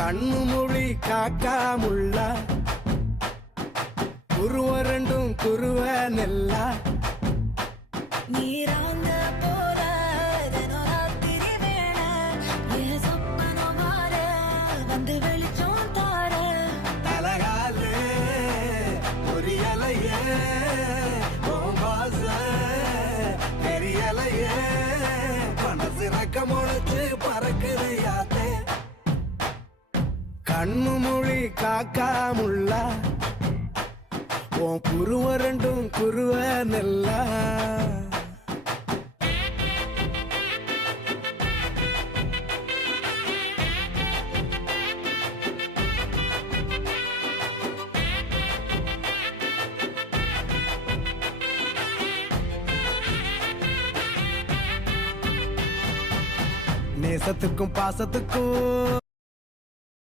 கண்ணு மொழி காக்காமுள்ள குருவ ரெண்டும் குருவ நெல்லா நீராங்க போல தினராத்திரி வேண என் சொப்பனம் மாற வந்து வெளிச்சம் தார தலகாலே பொரியலையே ஓம்பாச பெரியலையே மனசு ரக்க முளைச்சு பறக்குதையாத்தே கண்ணு மொழி காக்காமுள்ள உன் குருவ ரெண்டும் குருவ நெல்லா நேசத்துக்கும் பாசத்துக்கும்